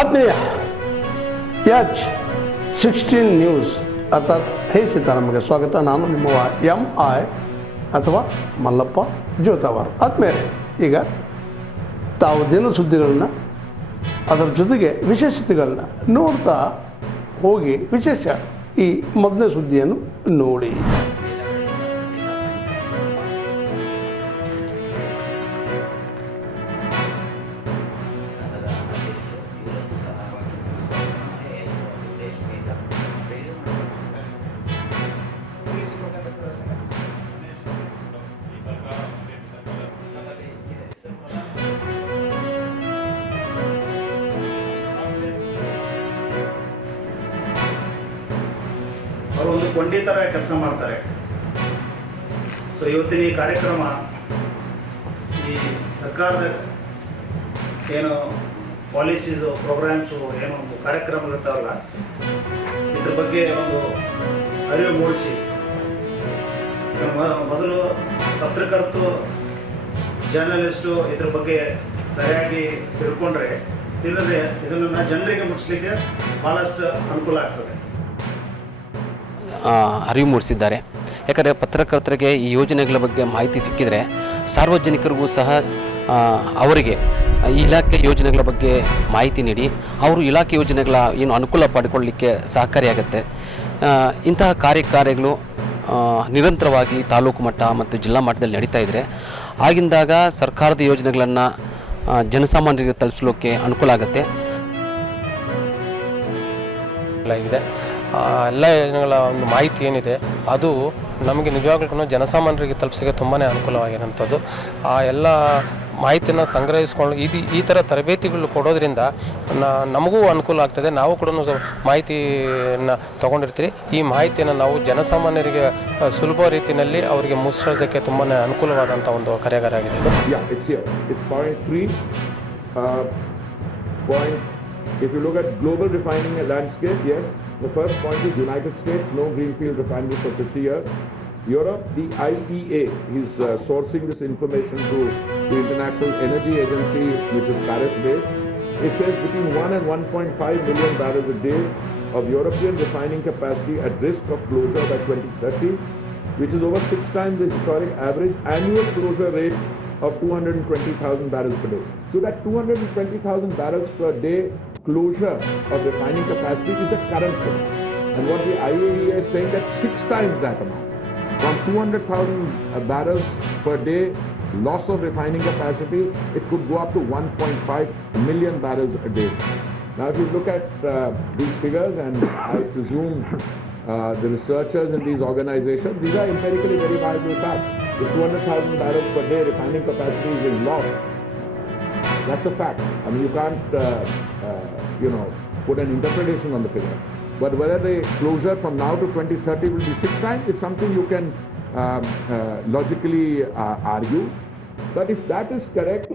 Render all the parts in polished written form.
ಆತ್ಮೀಯ H16 news ಅರ್ಥಾತ್ ಹೇ ಸೀತಾರಾಮಗೆ ಸ್ವಾಗತ. ನಾನು ನಿಮ್ಮವ MI ಅಥವಾ ಮಲ್ಲಪ್ಪ ಜೋತಾವರ್. ಆದ್ಮೇಲೆ ಈಗ ತಾವು ದಿನ ಸುದ್ದಿಗಳನ್ನ ಅದರ ಜೊತೆಗೆ ವಿಶೇಷತೆಗಳನ್ನ ನೋಡ್ತಾ ಹೋಗಿ ವಿಶೇಷ ಈ ಮೊದಲನೇ ಸುದ್ದಿಯನ್ನು ನೋಡಿ. ಅವರು ಒಂದು ಕೊಂಡಿ ಥರ ಕೆಲಸ ಮಾಡ್ತಾರೆ. ಸೊ ಇವತ್ತಿನ ಈ ಕಾರ್ಯಕ್ರಮ ಈ ಸರ್ಕಾರದ ಏನು ಪಾಲಿಸೀಸು ಪ್ರೋಗ್ರಾಮ್ಸು ಏನೋ ಒಂದು ಕಾರ್ಯಕ್ರಮಗಳಿರ್ತಾವಲ್ಲ, ಇದ್ರ ಬಗ್ಗೆ ಒಂದು ಅರಿವು ಮೂಡಿಸಿ ಮೊದಲು ಪತ್ರಕರ್ತರು ಜರ್ನಲಿಸ್ಟು ಇದ್ರ ಬಗ್ಗೆ ಸರಿಯಾಗಿ ತಿಳ್ಕೊಂಡ್ರೆ ಇಲ್ಲದೆ ಇದನ್ನು ಜನರಿಗೆ ಮುಟ್ಟಿಸ್ಲಿಕ್ಕೆ ಭಾಳಷ್ಟು ಅನುಕೂಲ ಆಗ್ತದೆ. ಅರಿವು ಮೂಡಿಸಿದ್ದಾರೆ. ಯಾಕಂದರೆ ಪತ್ರಕರ್ತರಿಗೆ ಈ ಯೋಜನೆಗಳ ಬಗ್ಗೆ ಮಾಹಿತಿ ಸಿಕ್ಕಿದರೆ ಸಾರ್ವಜನಿಕರಿಗೂ ಸಹ ಅವರಿಗೆ ಇಲಾಖೆ ಯೋಜನೆಗಳ ಬಗ್ಗೆ ಮಾಹಿತಿ ನೀಡಿ ಅವರು ಇಲಾಖೆ ಯೋಜನೆಗಳ ಏನು ಅನುಕೂಲ ಪಡ್ಕೊಳ್ಳಿಕ್ಕೆ ಸಹಕಾರಿಯಾಗುತ್ತೆ. ಇಂತಹ ಕಾರ್ಯಗಳು ನಿರಂತರವಾಗಿ ತಾಲೂಕು ಮಟ್ಟ ಮತ್ತು ಜಿಲ್ಲಾ ಮಟ್ಟದಲ್ಲಿ ನಡೀತಾ ಇದ್ದರೆ ಆಗಿಂದಾಗ ಸರ್ಕಾರದ ಯೋಜನೆಗಳನ್ನು ಜನಸಾಮಾನ್ಯರಿಗೆ ತಲುಪಿಸಲಿಕ್ಕೆ ಅನುಕೂಲ ಆಗುತ್ತೆ. ಎಲ್ಲ ಯೋಜನೆಗಳ ಒಂದು ಮಾಹಿತಿ ಏನಿದೆ ಅದು ನಮಗೆ ನಿಜವಾಗ್ಲೂ ಜನಸಾಮಾನ್ಯರಿಗೆ ತಲುಪಿಸೋಕ್ಕೆ ತುಂಬಾ ಅನುಕೂಲವಾಗಿರೋಂಥದ್ದು. ಆ ಎಲ್ಲ ಮಾಹಿತಿಯನ್ನು ಸಂಗ್ರಹಿಸ್ಕೊಂಡು ಈ ಥರ ತರಬೇತಿಗಳು ಕೊಡೋದ್ರಿಂದ ನಮಗೂ ಅನುಕೂಲ ಆಗ್ತದೆ. ನಾವು ಕೂಡ ಮಾಹಿತಿಯನ್ನು ತೊಗೊಂಡಿರ್ತೀವಿ. ಈ ಮಾಹಿತಿಯನ್ನು ನಾವು ಜನಸಾಮಾನ್ಯರಿಗೆ ಸುಲಭ ರೀತಿಯಲ್ಲಿ ಅವರಿಗೆ ಮುಗಿಸೋದಕ್ಕೆ ತುಂಬಾ ಅನುಕೂಲವಾದಂಥ ಒಂದು ಕಾರ್ಯಾಗಾರ ಆಗಿದೆ ಇದು. If you look at global refining landscape, yes, the first point is United States, no greenfield refineries for 50 years. Europe, the IEA is sourcing this information to the International Energy Agency, which is Paris-based. It says between 1 and 1.5 million barrels a day of European refining capacity at risk of closure by 2030, which is over 6 times the historic average annual closure rate of 220,000 barrels per day. So that 220,000 barrels per day closure of refining capacity is the current figure. And what the IAEA is saying that 6 times that amount. From 200,000 barrels per day loss of refining capacity, it could go up to 1.5 million barrels a day. Now if you look at these figures, and I presume the researchers in these organizations, these are empirically verifiable facts. If 200,000 barrels per day refining capacity is lost, that's a fact. I mean, you can't, put an interpretation on the figure. But whether the closure from now to 2030 will be 6 times is something you can logically argue. But if that is correct,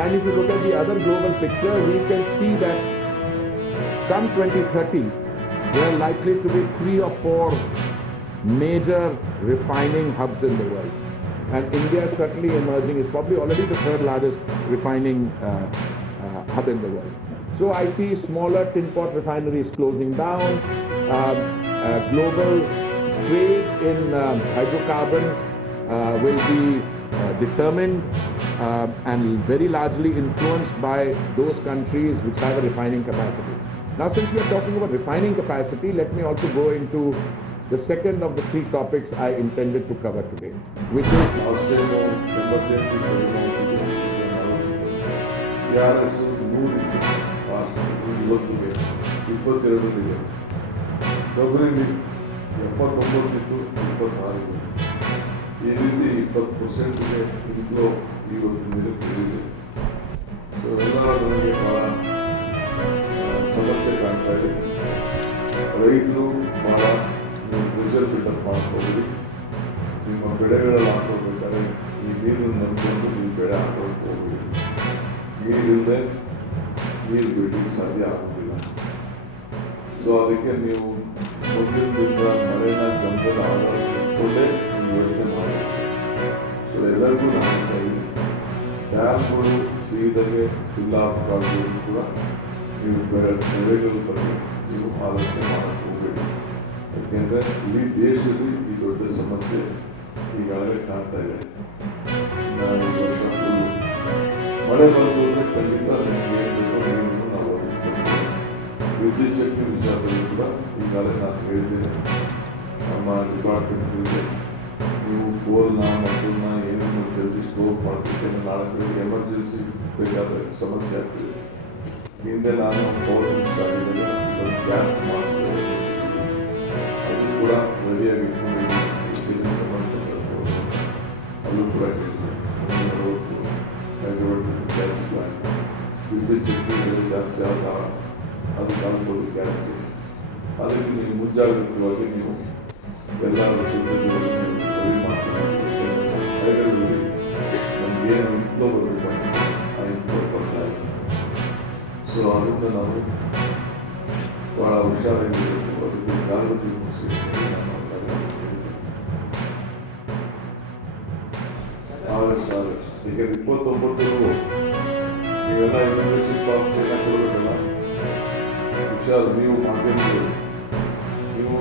and if you look at the other global picture, we can see that come 2030, there are likely to be 3 or 4 major refining hubs in the world. And India is certainly emerging, is probably already the 3rd largest refining hub in the world. So I see smaller tin pot refineries closing down, global trade in hydrocarbons will be determined and very largely influenced by those countries which have a refining capacity. Now since we are talking about refining capacity, let me also go into the second of the 3 topics I intended to cover today, which is ತೊಗರಿಲಿ 79 ಇತ್ತು, 26 ಈ ರೀತಿ 20% inflow ಇವತ್ತಿನ ದಿನಕ್ಕೆ. So ಎಲ್ಲ ನನಗೆ ಭಾಳ ಸಮಸ್ಯೆ ಕಾಣ್ತಾ ಇದೆ. ರೈತರು ಭಾಳ ಪ್ರೆಷರ್ ಬಿಲ್ಡಪ್ ಮಾಡ್ಕೋಬೋದು. ನಿಮ್ಮ ಬೆಳೆಗಳಲ್ಲಿ ಹಾಕೋಬೇಕಾದ್ರೆ ಈ ನೀರನ್ನು ನಂಬಿಕೊಂಡು ನೀವು ಬೆಳೆ ಹಾಕೋಕೆ ಹೋಗ್ಬೋದು. ನೀರಿಲ್ಲದೆ ನೀರು ಬಿಡಲಿಕ್ಕೆ ಸಾಧ್ಯ ಆಗೋದಿಲ್ಲ. ಸೊ ಅದಕ್ಕೆ ನೀವು ಮುಂದಿನ ದಿನ ಮಳೆನ ಗಮನದ ಆಧಾರ ಇಟ್ಕೊಂಡೇ ನೀವು ಯೋಚನೆ ಮಾಡಬೇಕು. ಸೊ ಎಲ್ಲರಿಗೂ ನಾನು ಕೈ ಡ್ಯಾಮ್ಗಳು ಸೀದಾಗೆ ಫಿಲ್ ಆಗಬೇಕಾದ್ರೂ ಕೂಡ ನೀವು ಬೆಳೆಗಳ ಬಗ್ಗೆ ನೀವು ಆಲೋಚನೆ ಮಾಡಕ್ಕೆ ಹೋಗಬೇಡಿ. ಯಾಕೆಂದರೆ ಇಡೀ ದೇಶದಲ್ಲಿ ಈ ದೊಡ್ಡ ಸಮಸ್ಯೆ ಈಗಾಗಲೇ ಕಾಣ್ತಾ ಇದೆ. ನಾವು ಈ ವರ್ಷ ಮಳೆ ಬರೋದು ಖಂಡಿತ ನಿಮಗೆ ಏನು ಬೇಕೋ ನೀರನ್ನು ನಾವು ಒದಗಿಸ್ಕೊಡ್ತೇವೆ. ವಿದ್ಯುತ್ ಶಕ್ತಿ ವಿಚಾರದಲ್ಲಿ ಕೂಡ ಈಗಾಗಲೇ ನಾನು ಹೇಳಿದ್ದೇನೆ, ನಮ್ಮ ಡಿಪಾರ್ಟ್ಮೆಂಟ್ಗಳಿಗೆ ನೀವು ಬೋಲ್ನ ಮಕ್ಕಳನ್ನ ಏನೇನು ಜಲ್ದಿ ಸ್ಟೋರ್ ಮಾಡಬೇಕು, ನಾಳೆ ಬೆಳಿಗ್ಗೆ ಎಮರ್ಜೆನ್ಸಿ ಬೇಕಾದ ಸಮಸ್ಯೆ ಆಗ್ತದೆ. ಹಿಂದೆ ನಾನು ಪವರ್ ಮಿನಿಸ್ಟರ್ ಆಗಿದ್ದಾಗ ಒಂದು ಗ್ಯಾಸ್ ಮಾಡಿಸ್ತೇವೆ, ಅದು ಕೂಡ ರೆಡಿಯಾಗಿ ಸಂಬಂಧಪಟ್ಟದ್ದು ಅಲ್ಲೂ ಕೂಡ ಗ್ಯಾಸ್ ಪ್ಲಾಂಟ್ ವಿದ್ಯುತ್ ಶಕ್ತಿಗಳು ಜಾಸ್ತಿ ಆದ ಅದಕ್ಕೆ ಅನ್ಬೋದು ಗ್ಯಾಸ್ಗೆ. ಅದಕ್ಕೆ ನೀವು ಮುಂಜಾಗ್ರತವಾಗಿ ನೀವು ಎಲ್ಲರ ಸಿದ್ಧತೆಗಳನ್ನು ರೆಡಿ ಮಾಡ್ಕೊಂಡು ನಮಗೇನು ಇನ್ಫ್ಲೋ ಬರಬೇಕು ಆ ಇನ್ಫ್ಲೋ ಬರ್ತಾ ಇದೆ. ಸೊ ಅದರಿಂದ ನಾವು ಭಾಳ ಹುಷಾರಾಗಿರಬೇಕು, ಅದಕ್ಕೆ ಜಾಗೃತಿ ಮೂಡಿಸಿ ಆಗಸ್ಟ್ ಈಗ 29 ನೀವೆಲ್ಲ ಇನೋವೇಷನ್ ಪಾರ್ಕ್ ಕೊಡಬೇಕಲ್ಲ. ಹುಷಾರು, ನೀವು ಮಾಧ್ಯಮಗಳು ನೀವು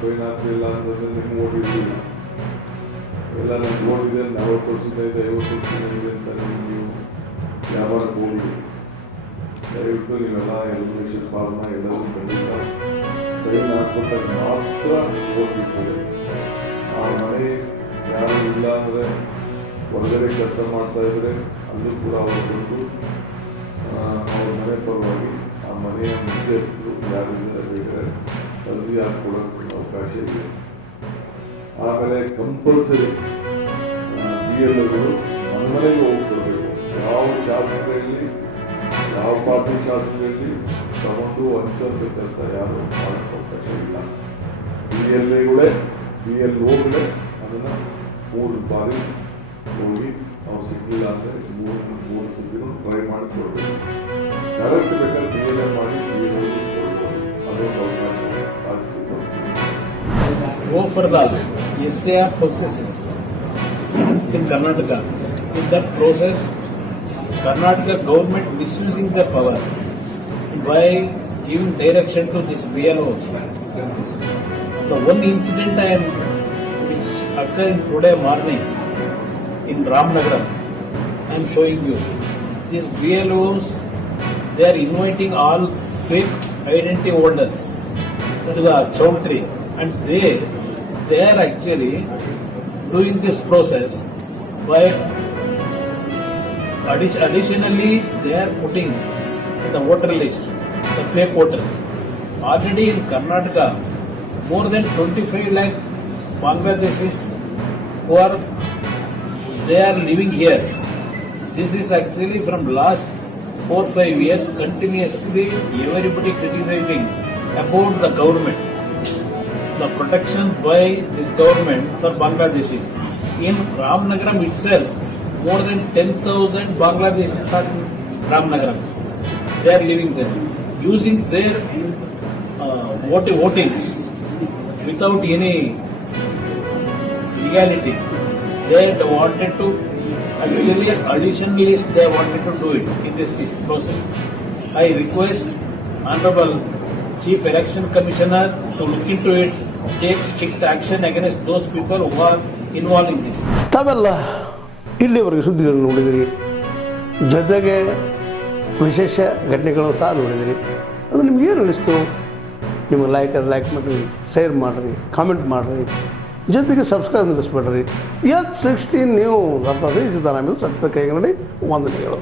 ಸೈನ್ ಹಾಕಲಿಲ್ಲ ಅಂತಂದ್ರೆ ನಿಮ್ಮ ಓಟ್ ಇರಲಿಲ್ಲ. ಎಲ್ಲ ನನಗೆ ಓಟ್ ಇದೆ 40 ವರ್ಷದಿಂದ ಇದೆ 50 ವರ್ಷದಿಂದ ಇದೆ ಅಂತ ನೀವು ವ್ಯಾಪಾರಕ್ಕೆ ಹೋಗಿ ದಯವಿಟ್ಟು ನೀವೆಲ್ಲ ಇನೋವೇಷನ್ ಫಾರ್ಮ ಎಲ್ಲರೂ ಖಂಡಿತ ಸೈನ್ ಹಾಕ್ಬಿಟ್ಟಾಗ ಮಾತ್ರ ಓಟ್ ಇರ್ತದೆ. ಆ ಮನೆ ಯಾರು ಇಲ್ಲ ಅಂದರೆ ಹೊರಗಡೆ ಕೆಲಸ ಮಾಡ್ತಾ ಇದ್ರೆ ಅಲ್ಲೂ ಕೂಡ ಅವರು ಬಂದು ಅವ್ರ ಮನೆ ಪರವಾಗಿ ಆ ಮನೆಯ ಮುಖ್ಯಸ್ಥರು ಯಾರಿಂದ ಬೇಕಾದ್ರೆ ಅರ್ಜಿ ಹಾಕೊಡೋಕ್ಕೆ ಅವಕಾಶ ಇದೆ. ಆಮೇಲೆ ಕಂಪಲ್ಸರಿ BLOಗಳು ಮನೆಗೆ ಹೋಗ್ತಿರ್ಬೇಕು. ಯಾವ ಶಾಸಕರಲ್ಲಿ ಯಾವ ಪಾರ್ಟಿ ಶಾಸಕರಲ್ಲಿ ತಗೊಂಡು ಹಂಚೋಂಥ ಕೆಲಸ ಯಾರು ಮಾಡೋಕ್ಕೆ ಅವಕಾಶ ಇಲ್ಲ. BLOಗಳೇ ಅದನ್ನು 3 ಬಾರಿ ಹೋಗಿ ನಾವು ಸಿಗಲಿಲ್ಲ ಅಂದರೆ 3 ಸತಿನೂ ಟ್ರೈ ಮಾಡಿ ಕೊಡಬೇಕು. ಡೈರೆಕ್ಟ್ ಬೇಕಾದ್ರೆ BLA ಮಾಡಿ ಕೊಡ್ಬೋದು, ಅದೊಂದು ಅವಕಾಶ go for the SAR processes in Karnataka. In that process, Karnataka government misusing their power by giving direction to this BLOs. The one incident which occurred today morning in Ramnagaram, I am showing you. These BLOs, they are inviting all fake identity holders to the Chowdhury, and they are actually doing this process by additionally they are putting in the voter list the fake voters. Already in Karnataka, more than 25 lakh Bangladeshis who are living here. This is actually from last 4-5 years continuously everybody criticizing about the government, the protection by this government for Bangladeshis. In Ramnagaram itself, more than 10,000 Bangladeshis are in Ramnagaram. They are living there, using their voting without any legality. They wanted to actually additionally they wanted to do it in this process. I request Honorable Chief Election Commissioner to look into it, take strict action against those people who are involved in this. ತಾವೆಲ್ಲ ಇಲ್ಲಿವರೆಗೆ ಸುದ್ದಿಗಳನ್ನು ನೋಡಿದಿರಿ, ಜೊತೆಗೆ ವಿಶೇಷ ಘಟನೆಗಳನ್ನು ಸಹ ನೋಡಿದಿರಿ. ಅದು ನಿಮ್ಗೆ ಏನು ಅನ್ನಿಸ್ತು? ನಿಮಗೆ ಲೈಕ್ ಮಾಡಿರಿ, ಶೇರ್ ಮಾಡಿರಿ, ಕಾಮೆಂಟ್ ಮಾಡಿರಿ, ಜೊತೆಗೆ ಸಬ್ಸ್ಕ್ರೈಬ್ ನಿಲ್ಲಿಸ್ಬೇಡ್ರಿ. H16 ನ್ಯೂಸ್ ಅರ್ಥಾತ್ ಈ ಸಿದ್ದರಾಮಯ್ಯ ಸತ್ಯದ ಕೈಗನ್ನಡಿ ವಂದನೆಗಳು.